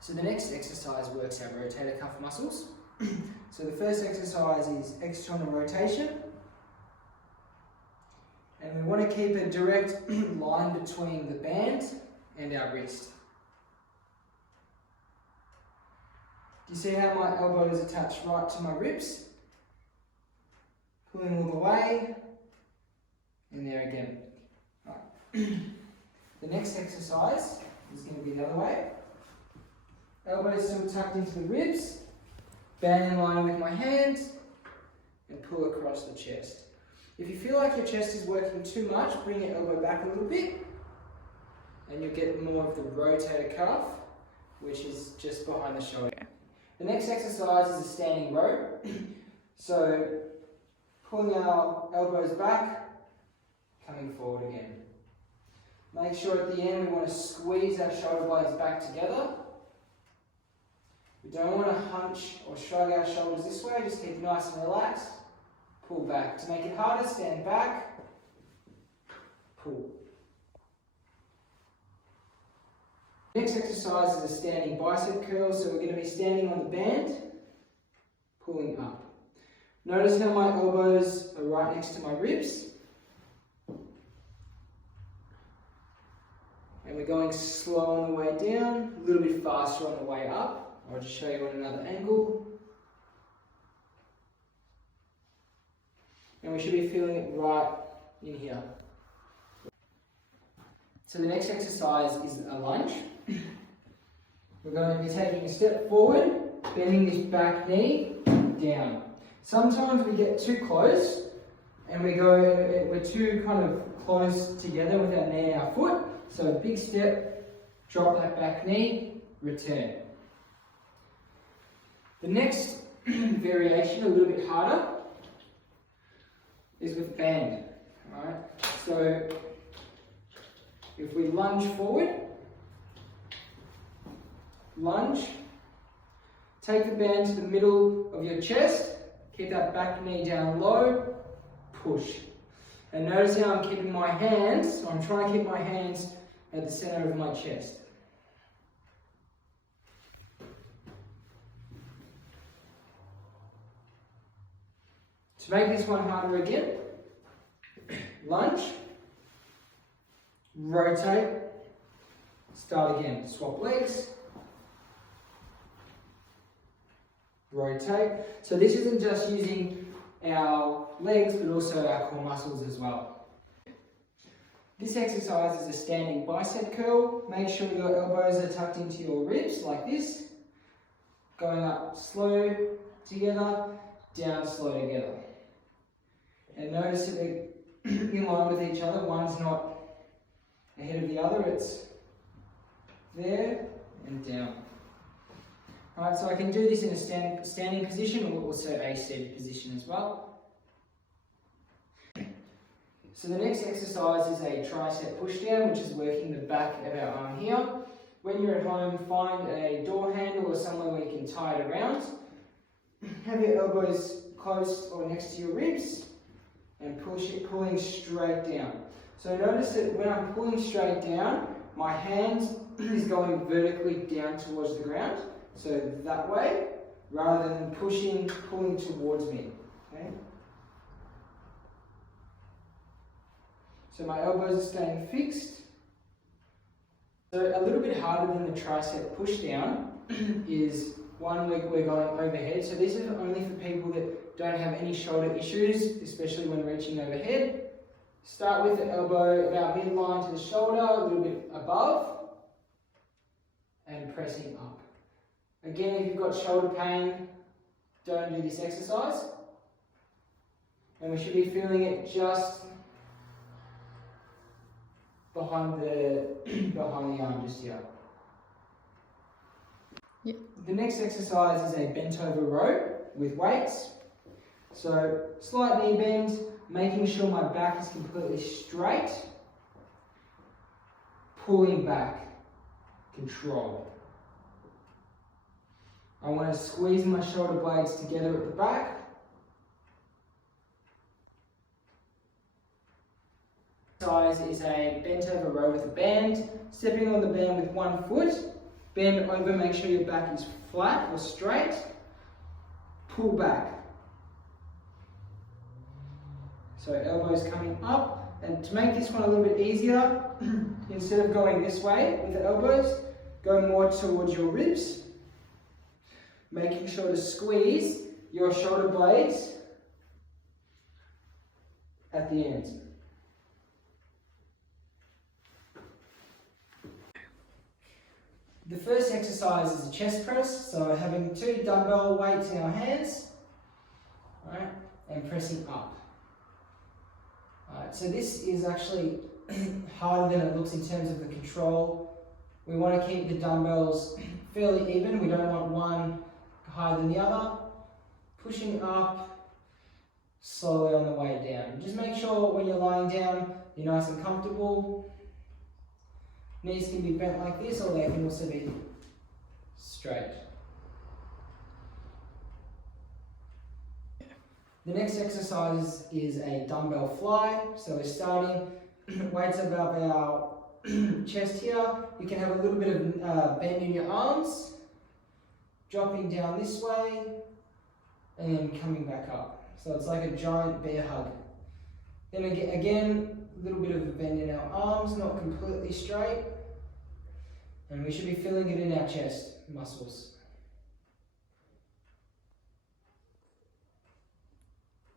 So the next exercise works our rotator cuff muscles. So the first exercise is external rotation. And we want to keep a direct line between the band and our wrist. Do you see how my elbow is attached right to my ribs? Pulling all the way, and there again. Right. The next exercise is going to be the other way. Elbows still tucked into the ribs, band in line with my hands, and pull across the chest. If you feel like your chest is working too much, bring your elbow back a little bit, and you'll get more of the rotator cuff, which is just behind the shoulder. The next exercise is a standing row. So, pulling our elbows back, coming forward again. Make sure at the end we want to squeeze our shoulder blades back together. We don't want to hunch or shrug our shoulders this way, just keep nice and relaxed. Pull back. To make it harder, stand back, pull. Next exercise is a standing bicep curl, so we're going to be standing on the band, pulling up. Notice how my elbows are right next to my ribs. And we're going slow on the way down, a little bit faster on the way up. I'll just show you on another angle. And we should be feeling it right in here. So the next exercise is a lunge. We're going to be taking a step forward, bending this back knee down. Sometimes we get too close and we're too kind of close together with our knee and our foot. So big step, drop that back knee, return. The next variation, a little bit harder, is with band. Alright, so if we lunge forward, lunge, take the band to the middle of your chest, keep that back knee down low, push. And notice how I'm keeping my hands, so I'm trying to keep my hands at the center of my chest. To make this one harder again, lunge, rotate, start again, swap legs, rotate. So this isn't just using our legs but also our core muscles as well. This exercise is a standing bicep curl. Make sure your elbows are tucked into your ribs like this. Going up slow together, down slow together. And notice that they're in line with each other. One's not ahead of the other, it's there and down. Alright, so I can do this in a standing position or also a seated position as well. So the next exercise is a tricep pushdown, which is working the back of our arm here. When you're at home, find a door handle or somewhere where you can tie it around. Have your elbows close or next to your ribs and pulling straight down. So notice that when I'm pulling straight down, my hand is going vertically down towards the ground. So that way, rather than pulling towards me. Okay? So my elbows are staying fixed. So a little bit harder than the tricep push down is one leg we're going overhead. So this is only for people that don't have any shoulder issues, especially when reaching overhead. Start with the elbow about midline to the shoulder, a little bit above, and pressing up. Again, if you've got shoulder pain, don't do this exercise. And we should be feeling it just behind the arm just here. Yep. The next exercise is a bent over row with weights. So slight knee bend, making sure my back is completely straight, pulling back, control. I want to squeeze my shoulder blades together at the back. Exercise is a bent over row with a band, stepping on the band with one foot, Bend over, make sure your back is flat or straight. Pull back. So elbows coming up, and to make this one a little bit easier, instead of going this way with the elbows, go more towards your ribs, making sure to squeeze your shoulder blades at the ends. The first exercise is a chest press, so having 2 dumbbell weights in our hands, right, and pressing up. Alright, so this is actually harder than it looks in terms of the control. We want to keep the dumbbells fairly even, we don't want one higher than the other. Pushing up slowly on the way down. Just make sure when you're lying down, you're nice and comfortable. Knees can be bent like this, or they can also be straight. The next exercise is a dumbbell fly. So we're starting, weights above our chest here. You can have a little bit of bend in your arms, dropping down this way, and then coming back up. So it's like a giant bear hug. Then again, a little bit of a bend in our arms, not completely straight. And we should be feeling it in our chest muscles.